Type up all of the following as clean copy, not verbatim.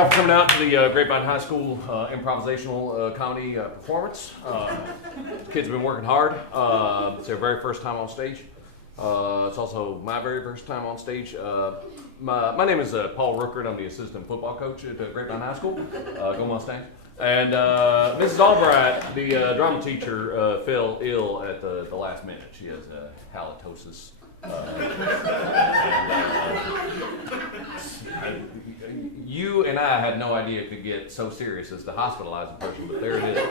y'all for coming out to the Grapevine High School improvisational comedy performance. Kids have been working hard. It's their very first time on stage. It's also my very first time on stage. My name is Paul Rookard. I'm the assistant football coach at Grapevine High School. Go Mustangs. And Mrs. Albright, the drama teacher, fell ill at the last minute. She has halitosis. You and I had no idea it could get so serious as to hospitalize a person, but there it is.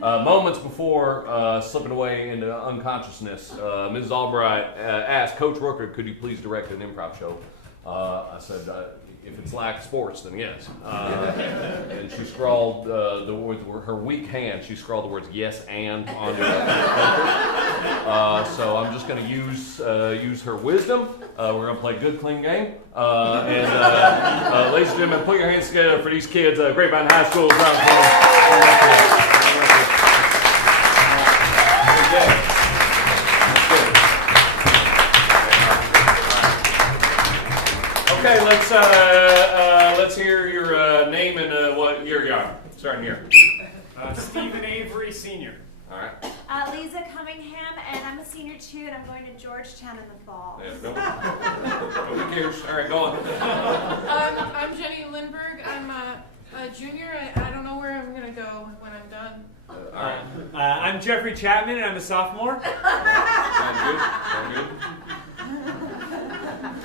Moments before slipping away into unconsciousness, Mrs. Albright asked Coach Rookard, "Could you please direct an improv show?" I said, if it's like sports, then yes. And she scrawled with her weak hand. She scrawled the words "yes" and onto the paper. So I'm just going to use her wisdom. We're going to play a good, clean game. And ladies and gentlemen, put your hands together for these kids. Grapevine High School. Okay, let's hear your name and what year you are. Starting here. Stephen Avery, Sr. All right. Lisa Cunningham, and I'm a senior too, and I'm going to Georgetown in the fall. Yeah, nobody cares. All right, go on. I'm Jenny Lindberg. I'm a junior. I don't know where I'm going to go when I'm done. All right. I'm Jeffrey Chapman, and I'm a sophomore. Sound good? Sound good?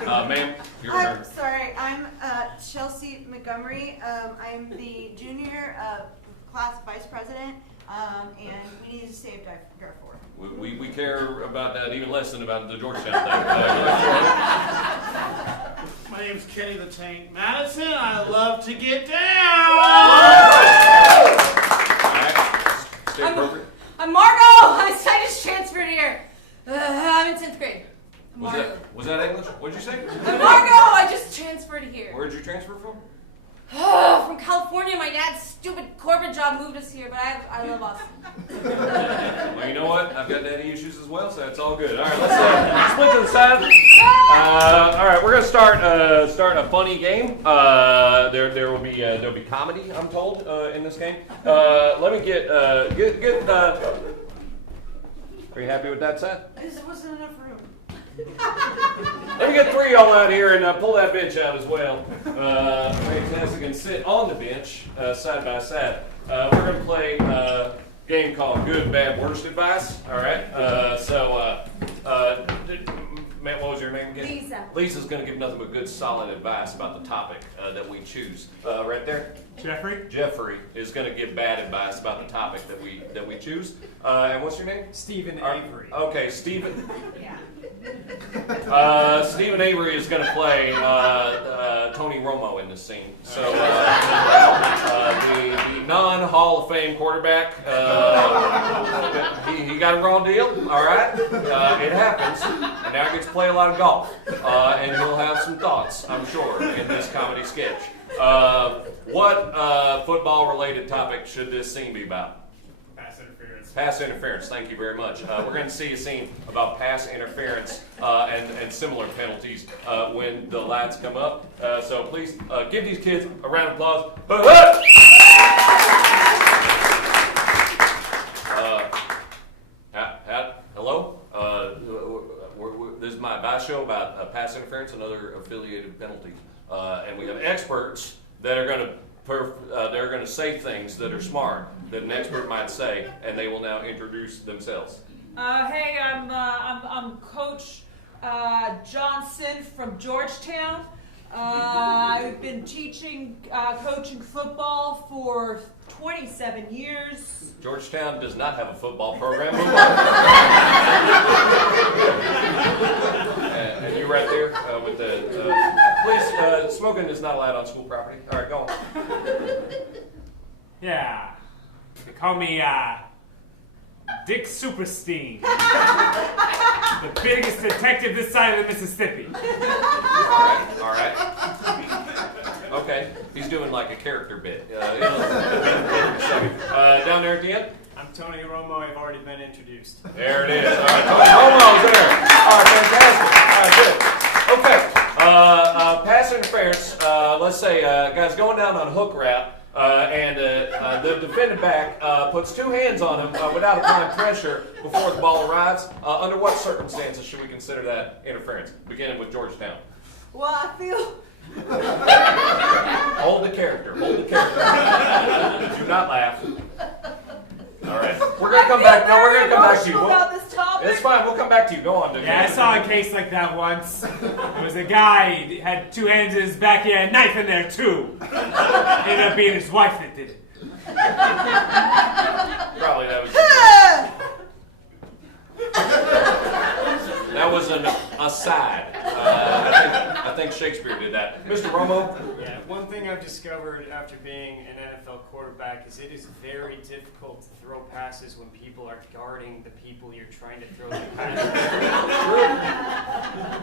Ma'am, your turn. Sorry, I'm Chelsea Montgomery. I'm the junior class vice president, and we need to save Darfur. We care about that even less than about the Georgetown thing. My name's Kenny the Tank Madison. I love to get down. All right. Stay appropriate. I'm Margot. I just transferred here. I'm in 10th grade. Was that English? What did you say? I'm Margot. I just transferred here. Where did you transfer from? From California. My dad's stupid corporate job moved us here, but I love Austin. Well, you know what? I've got daddy issues as well, so it's all good. All right, let's split to the side. All right, we're gonna start a funny game. There'll be comedy, I'm told, in this game. Let me get. Are you happy with that set? There wasn't enough room. Let me get three of y'all out here and pull that bench out as well. Fantastic, and sit on the bench side by side. We're going to play a game called Good, Bad, Worst Advice. All right. Matt, what was your name again? Lisa. Lisa's going to give nothing but good, solid advice about the topic that we choose. Right there. Jeffrey. Jeffrey is going to give bad advice about the topic that we choose. And what's your name? Stephen Avery. Okay, Stephen. Yeah. Stephen Avery is going to play Tony Romo in this scene. So the non-Hall of Fame quarterback, he got a raw deal. All right, it happens, and now he gets to play a lot of golf, and he'll have some thoughts, I'm sure, in this comedy sketch. What football-related topic should this scene be about? Pass interference, thank you very much. We're going to see a scene about pass interference and similar penalties when the lights come up. So please give these kids a round of applause. Hello? This is my advice show about pass interference and other affiliated penalties. And we have experts that are going to they're going to say things that are smart that an expert might say, and they will now introduce themselves. Hey, I'm Coach Johnson from Georgetown. I've been coaching football for 27 years. Georgetown does not have a football program. And you right there with the... please, smoking is not allowed on school property. All right, go on. Yeah. They call me Dick Superstein. The biggest detective this side of the Mississippi. All right. Okay, he's doing like a character bit. Down there at the end. I'm Tony Romo. I've already been introduced. There it is. All right, Tony Romo's there. All right, fantastic. All right, good. Okay. Pass interference. Let's say Guy's going down on hook route, and the defending back puts two hands on him without applying pressure before the ball arrives. Under what circumstances should we consider that interference? Beginning with Georgetown. Well, I feel. Hold the character. Hold the character. Do not laugh. All right. We're gonna come back. No, we're gonna come back to you. About this topic. It's fine. We'll come back to you. Go on, dude. Yeah, I saw a case like that once. There was a guy, he had two hands in his back, he had a knife in there too. Ended up being his wife that did it. Probably that was an aside. I think Shakespeare did that. Mr. Romo? Yeah, one thing I've discovered after being an NFL quarterback is it is very difficult to throw passes when people are guarding the people you're trying to throw the pass to.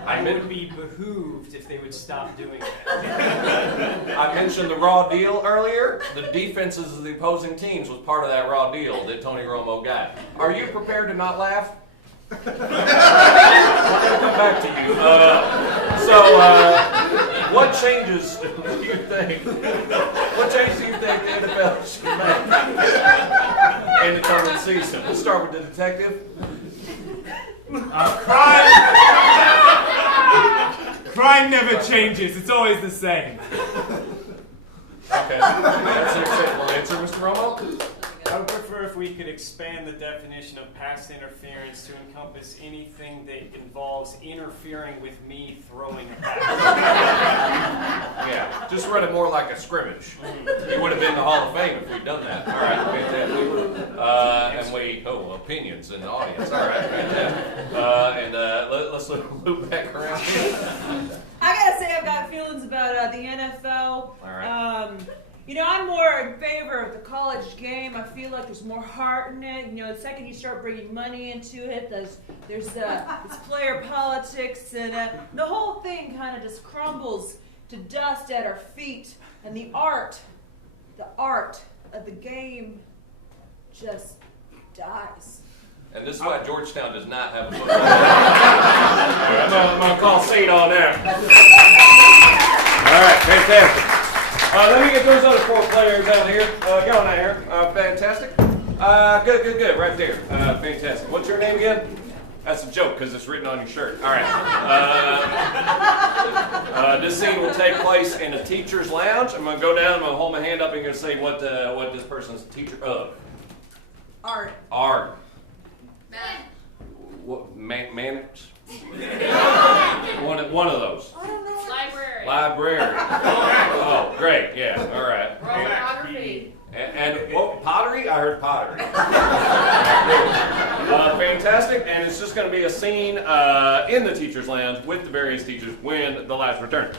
I would be behooved if they would stop doing that. I mentioned the raw deal earlier. The defenses of the opposing teams was part of that raw deal that Tony Romo got. Are you prepared to not laugh? We're going to come back to you. What changes do you think? What changes do you think the NFL should make in the coming season? Let's start with the detective. Crime never changes. It's always the same. Okay, that's an acceptable answer, Mr. Romo. I would prefer if we could expand the definition of pass interference to encompass anything that involves interfering with me throwing a pass. Yeah, just run it more like a scrimmage. You would have been in the Hall of Fame if we'd done that. All right, fantastic. Opinions in the audience. All right, fantastic. Let's loop back around here. I gotta say, I've got feelings about the NFL. All right. I'm more in favor of the college game. I feel like there's more heart in it. The second you start bringing money into it, there's this player politics, and the whole thing kind of just crumbles to dust at our feet, and the art of the game just dies. And this is why Georgetown does not have a football. All right, I'm going to call St. on there. All right, fantastic. Let me get those other four players out here. Get on out here. Fantastic. Good. Right there. Fantastic. What's your name again? That's a joke because it's written on your shirt. All right. This scene will take place in a teacher's lounge. I'm going to go down. I'm going to hold my hand up and going to say what this person's teacher of. Art. What? Manners? One of those. I don't know. Library. Oh, great. Yeah. All right. Photography. And what? Pottery? I heard pottery. Fantastic. And it's just going to be a scene in the teacher's lounge with the various teachers when the lights return.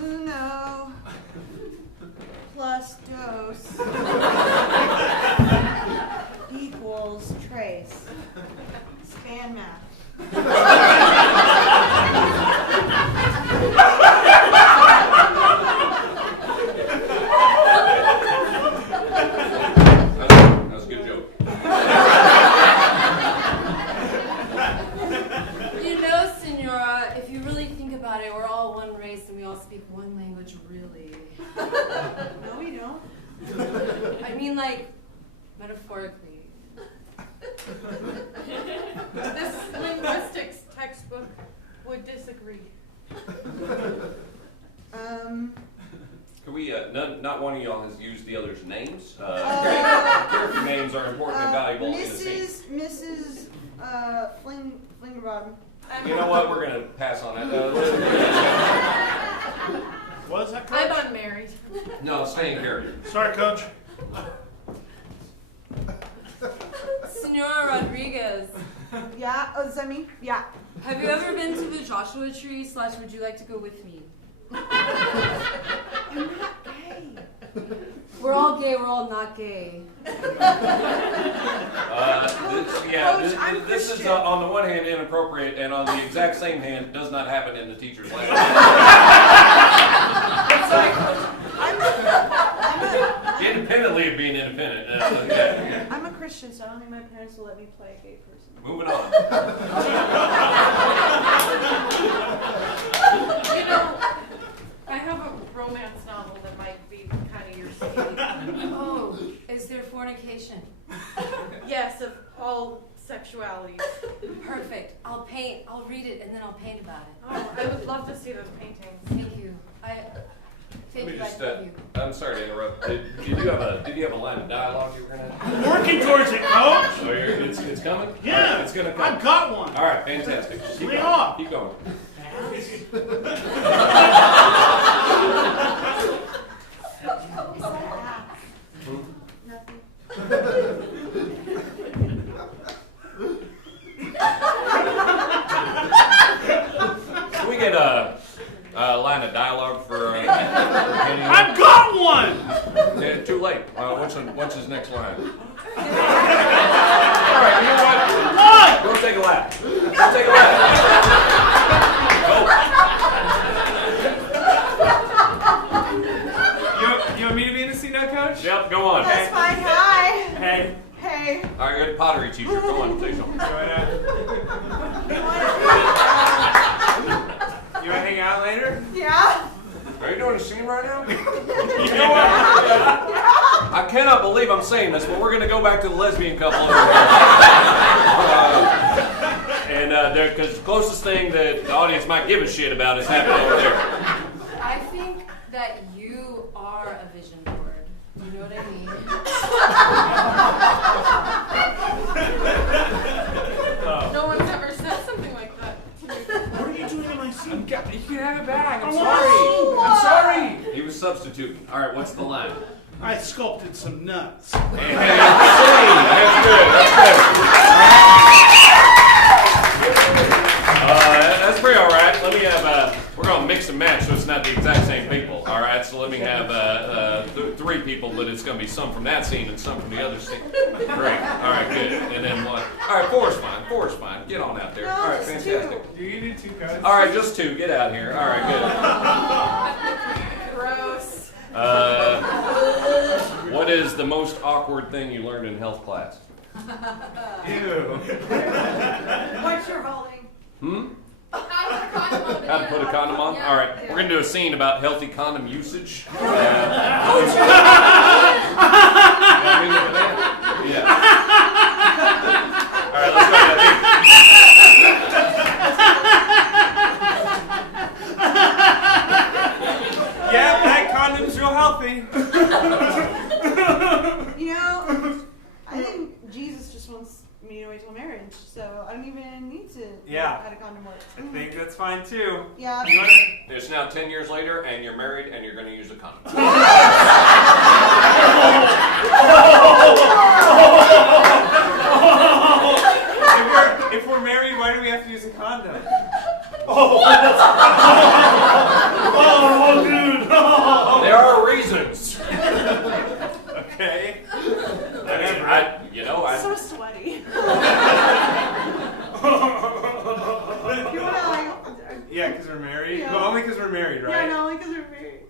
Uno plus dos equals trace. Span math. That was a good joke. Senora, if you really think about it, we're all one race and we all speak one language, really. No, we don't. I mean, like, metaphorically. This linguistics textbook would disagree. Can we, not one of y'all has used the other's names. Character names are important and valuable in the scene. Mrs. Flingerbottom. You know what? We're going to pass on that. What is that, Coach? I'm unmarried. No, stay in character. Sorry, Coach. Senora Rodriguez, Yeah, oh, is that me? Yeah. have you ever been to the Joshua Tree / would you like to go with me? I'm not gay. We're all gay, we're all not gay. This is on the one hand inappropriate, and on the exact same hand does not happen in the teacher's lounge. Sorry, Coach. I'm independently of being independent. Yeah. I'm a Christian, so I don't think my parents will let me play a gay person. Moving on. You know, I have a romance novel that might be kind of your speed. Oh, is there fornication? Yes, of all sexualities. Perfect. I'll paint. I'll read it and then I'll paint about it. Oh, I would love to see those paintings. Thank you. Thank you. I love you. I'm sorry to interrupt. Did you have a line of dialogue you were gonna have? I'm working towards it, Coach. Oh, it's coming? Yeah, All right, it's gonna come. I've got one. All right, fantastic. Keep Swing going. off. Keep going. Nothing. Can we get a line of dialogue for Kenny? I've got one. Yeah, too late. What's his next line? All right, you know what? What? Go take a lap. Go take a lap. Go. You want me to be in the seat now, Coach? Yep, go on. That's fine. Hi. Hey. Hey. All right, good pottery teacher. Go on, say something. You want to hang out later? Yeah. Are you doing a scene right now? You know what? I cannot believe I'm saying this, but we're going to go back to the lesbian couple over there. Because the closest thing that the audience might give a shit about is happening over there. I think that you are a vision board. You know what I mean? No one's ever said something like that to me. What are you doing in my seat? You can have it back. I'm I sorry. want I'm sorry. He was substituting. All right, what's the line? I sculpted some nuts. Hey, that's good. That's pretty all right. Let me have. We're gonna mix and match, so it's not the exact same people. All right. So let me have three people, but it's gonna be some from that scene and some from the other scene. Great. All right. Good. And then one. All right. Four's fine. Four's fine. Get on out there. No, All right. just Fantastic. You do too, Coach. All right. Just two. Get out here. All right. Gross. Good. What is the most awkward thing you learned in health class? Ew. What's your holding? How to put a condom on. How to put a condom on? Yeah. All right. We're going to do a scene about healthy condom usage. Yeah. All right, let's go ahead. Yeah, that condom's real healthy. You know, I think Jesus just wants me to wait till marriage, so I don't even need to Yeah. add a condom work. I think that's fine too. Yeah. You wanna? It's now 10 years later, and you're married, and you're going to use a condom. If we're married, why do we have to use a condom? Oh, dude. There are reasons. Okay. So sweaty. You wanna like? Yeah, because we're married. Yeah. Well, only because we're married, right? Yeah, no, only because we're married.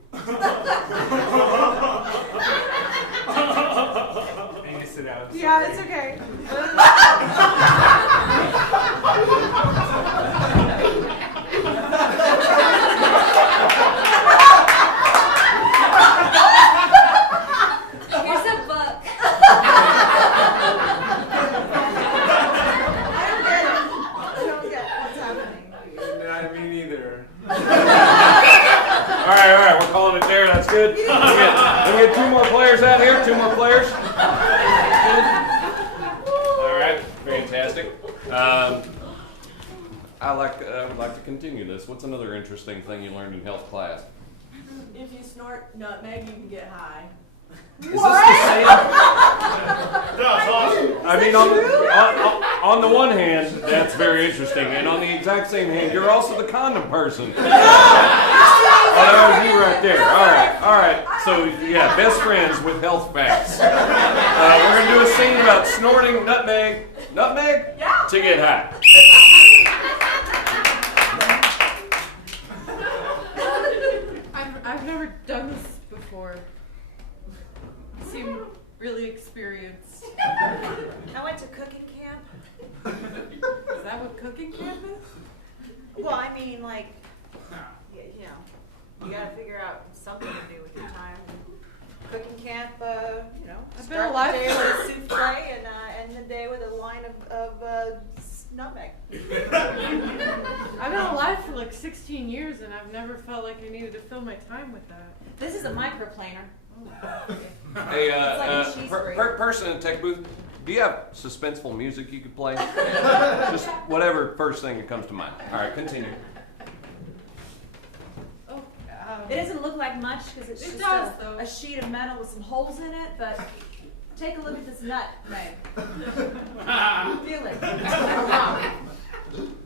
I need to sit down. Yeah, it's okay. Here's a book. I don't get what's happening. Not me neither. All right, we're calling it there. That's good. Let me get two more players out here. Two more players. All right, fantastic. I would like to continue this. What's another interesting thing you learned in health class? If you snort nutmeg, you can get high. Is this the same? That's awesome. I mean, on the one hand, that's very interesting, and on the exact same hand, you're also the condom person. Oh, that was you right there. All right. So yeah, best friends with health facts. We're gonna do a scene about snorting nutmeg Yeah. to get high. I've never done this before. seem really experienced. I went to cooking camp. Is that what cooking camp is? Well, I mean, like, you know, you gotta figure out something to do with your time. Cooking camp, you know, I've been start alive the day for- with a souffle and end the day with a line of nutmeg. I've been alive for like 16 years and I've never felt like I needed to fill my time with that. This is a microplaner. Hey, It's like a cheese grater. person in the tech booth, do you have suspenseful music you could play? Just whatever first thing that comes to mind. All right, continue. Oh, It doesn't look like much because it's It just does, though. a sheet of metal with some holes in it, but take a look at this nut, Meg. Feel it.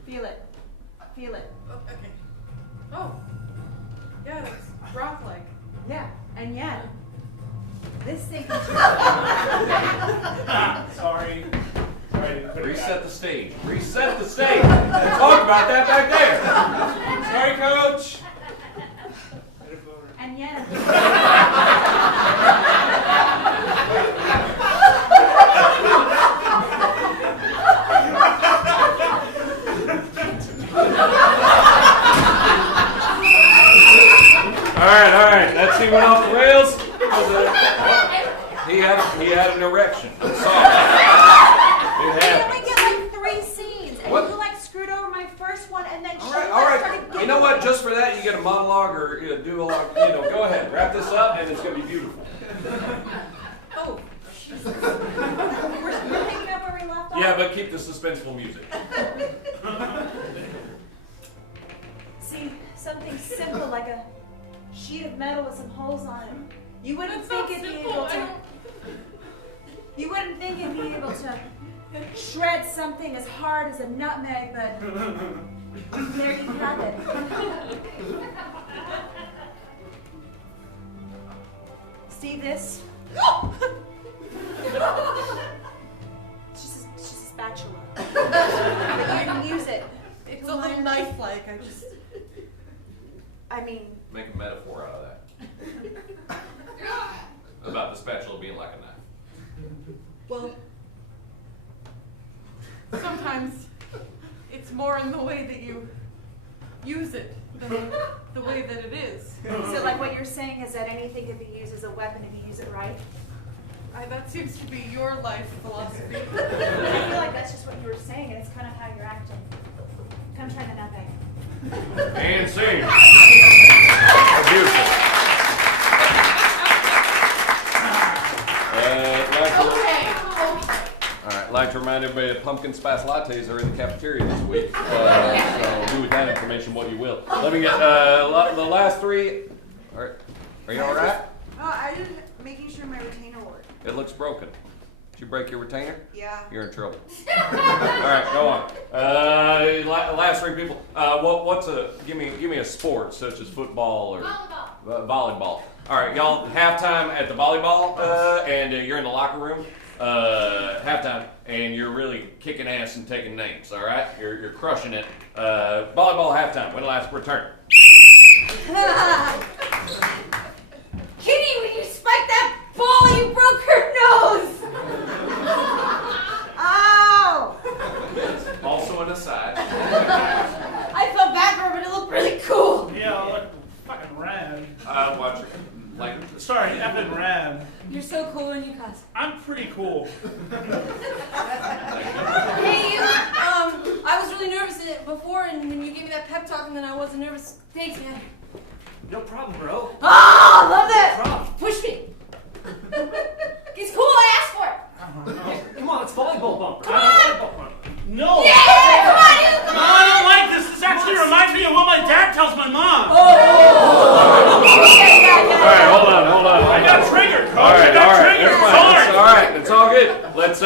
Feel it. Feel it. okay. Oh, yeah, it's rock-like. Yeah, and yet, this thing Sorry. Reset the stage. Reset the stage. We talked about that back there. Sorry, Coach. and yet. All right. That scene went off the rails. He had an erection. I'm sorry. It I happened. only get like 3 scenes, and What? you like screwed over my first one, and then All she right. started getting You know what? Just for that, you get a monologue or a duologue. Go ahead, wrap this up, and it's gonna be beautiful. Oh, Jesus. We're picking up where we left off. Yeah, but keep the suspenseful music. See, something simple like a sheet of metal with some holes on it. You wouldn't That's not think it'd be simple. able to. You wouldn't think it'd be able to shred something as hard as a nutmeg, but there you have it. See this? It's just a spatula. But you didn't use it. It's a little knife-like. I mean, Make a metaphor out of that. About the spatula being like a knife. well, Sometimes it's more in the way that you use it than the way that it is. so like what you're saying is that anything can be used as a weapon if you use it right? That seems to be your life philosophy. I feel like that's just what you were saying, and it's kind of how you're acting. Come try the nutmeg. And scene. Beautiful. Like to remind everybody that pumpkin spice lattes are in the cafeteria this week. So do with that information what you will. Let me get the last 3. All right. Are you all right? Oh, I just making sure my retainer worked. It looks broken. Did you break your retainer? Yeah. You're in trouble. All right, go on. Last 3 people. What's a give me a sport such as football or volleyball. All right, y'all. Halftime at the volleyball, and you're in the locker room. Halftime, and you're really kicking ass and taking names. All right, you're crushing it. Volleyball halftime. When last return? Kitty, when you spiked that ball, you broke her nose! Ow! Also an aside. I felt bad for her, but it looked really cool. Yeah, look fucking rad. Watch it. Like, Sorry, effing rad. You're so cool when you cuss. I'm pretty cool. Hey, you, I was really nervous before, and when you gave me that pep talk, and then I wasn't nervous. Thanks, man. No problem, bro. Oh, I love that. No problem. Push me. It's cool. I asked for it. Come on, it's volleyball bumper. Come on. No. Yeah, come on, you. Come No, on. I don't like this. This actually reminds me of what my dad tells my mom. all right, hold on. I got triggered, coach. All right, I got triggered. That's Sorry. fine. It's all right. It's all good. Let's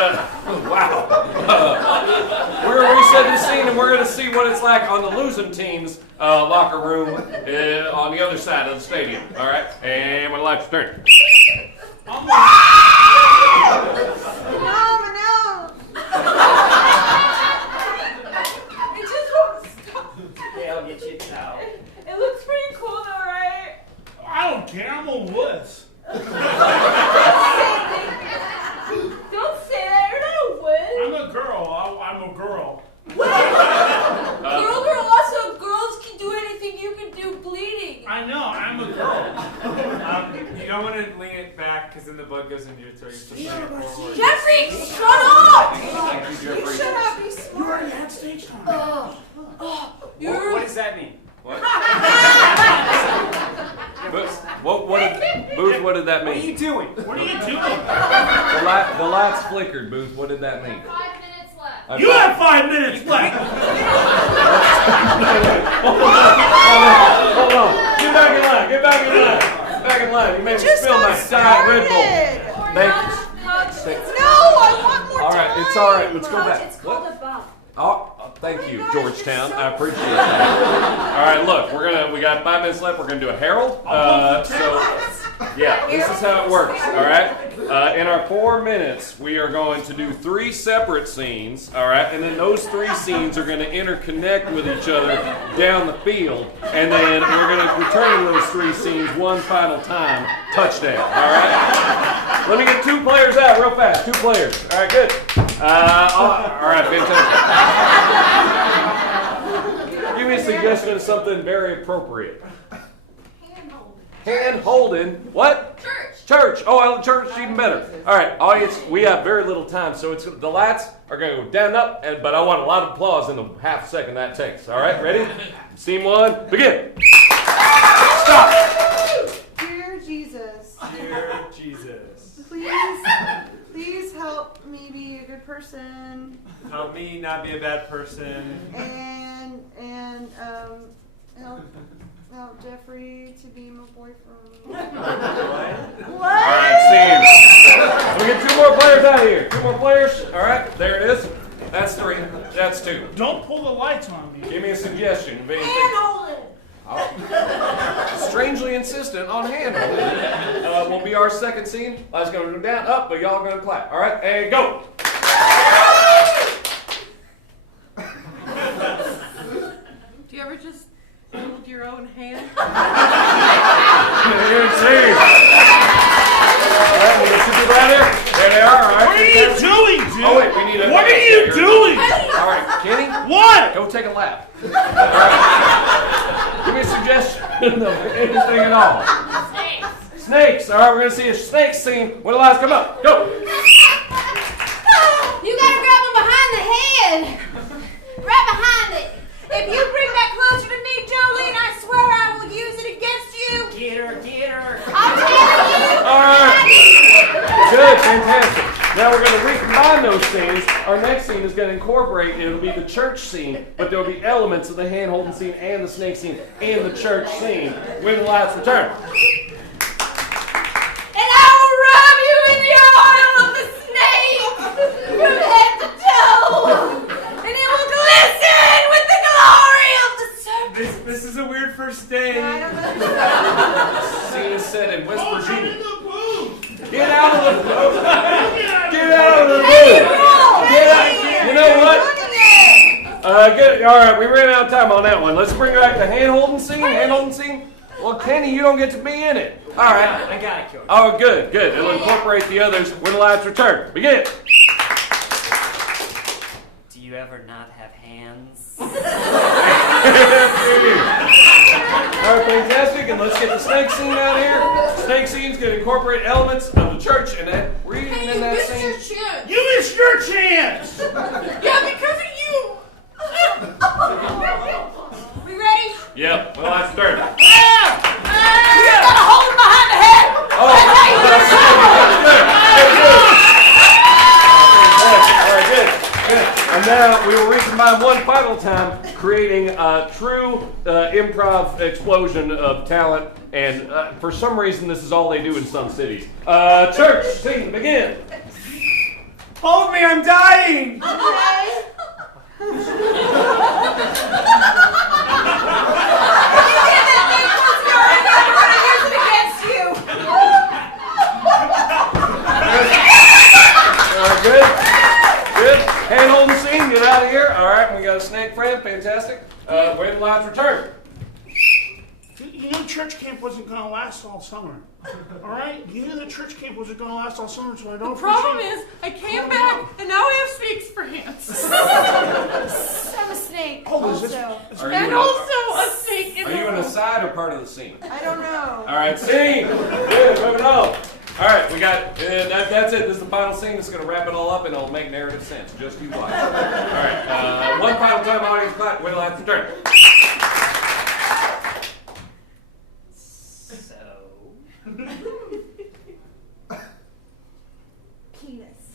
wow. We're gonna reset this scene, and we're gonna see what it's like on the losing team's locker room on the other side of the stadium. All right, and when the lights turn. No, no. It just won't stop. Yeah, I'll get you a towel. It looks pretty cool though, right? I don't care. I'm a wuss. Same Jeffrey, shut up! Thank you, Jeffrey. Shut up, be You smart. already had stage time. What does that mean? What? Booth, what did that What are mean? you doing? What are you doing? The lights flickered, Booth. What did that mean? 5 minutes left. You have 5 minutes left. Hold on. Get back in line. Get back in line. Back in line. You made me spill my Diet Red Bull. Thank you. No, I want more All time. right, it's all right. Let's go back. It's called a bump. Oh, thank you, gosh, Georgetown. you're so I appreciate that. All right, look, we got 5 minutes left. We're gonna do a herald. Yeah, this is how it works. All right. In our 4 minutes, we are going to do 3 separate scenes. All right, and then those 3 scenes are going to interconnect with each other down the field, and then we're going to return to those 3 scenes one final time. Touchdown. All right. Let me get 2 players out real fast. 2 players. All right, good. All right, fantastic. Give me a suggestion of something very appropriate. Hand holding. What? Church. Oh, church even better. All right, audience. We have very little time, so the lights are going to go down and up, but I want a lot of applause in the half second that takes. All right, ready? Scene 1, begin. Stop. Dear Jesus, Dear Jesus, please help me be a good person help me not be a bad person. and help Jeffrey to be my boyfriend. All right, scene. We get 2 more players out of here. 2 more players. All right, there it is. That's 3. That's 2. Don't pull the lights on me. Give me a suggestion of anything. Hand Strangely insistent on hand holding. Will be our second scene. Lights gonna go down, up, but y'all gonna clap. All right, and go. Do you ever just hold your own hand? Here, scene. All right, we got 2 people out here. There they are. All right. What are you doing, dude? Oh wait, we need a. What are you doing? All right, Kenny. What? Go take a lap. All right. Give me a suggestion of anything at all. Snakes. All right, we're gonna see a snake scene when the lights come up. Go. You gotta grab him behind the head. Right behind it. If you bring that closer to me, Jolene, I swear I will use it against you. Get her. I'm telling you. All right. Good, fantastic. Now we're going to recombine those scenes. Our next scene is going to incorporate, it'll be the church scene, but there'll be elements of the hand-holding scene and the snake scene and the church scene when the lights return. And I will rub you in the oil of the snake from head to toe. And it will glisten with the glory of the serpent. This is a weird first date. I don't know. Scene is set in West Oh, I'm Virginia. in the booth. Get out of the booth! Get Get out of the Hey, booth! roll. Get out! You know what? Good. All right, we ran out of time on that one. Let's bring back the hand-holding scene. Hand-holding scene. Well, Kenny, you don't get to be in it. All right. I got it, Coach. Oh, good, good. It'll incorporate the others when the lights return. Begin. Do you ever not have hands? All right, fantastic. And let's get the snake scene out here. Snake scene's going to incorporate elements of the church and that. Were you Hey, in you that missed scene? your chance. You missed your chance. Yeah, because of you. We ready? Yep. Well, that's third. You gotta hold him behind the head. Oh, that's good. All right, good. Good. And now we will recombine one final time, creating a true improv explosion of talent. And for some reason, this is all they do in some cities. Church, scene, begin. Hold me, I'm dying. Good. Good. Hand holding scene, get out of here. All right, we got a snake friend, fantastic. Wait the lights return. You knew church camp wasn't going to last all summer. All right? You knew that church camp wasn't going to last all summer, so I don't The problem appreciate is, I came back and now we have snakes for hands. I'm a snake. Oh, is this- Also, Are you And in also a snake in Are the you in room. the side or part of the scene? I don't know. All right, scene. Good, moving on. All right, we got that's it. This is the final scene. It's going to wrap it all up, and it'll make narrative sense. Just you watch. All right, one final time, audience clap. Wait till I have to turn. So. Penis.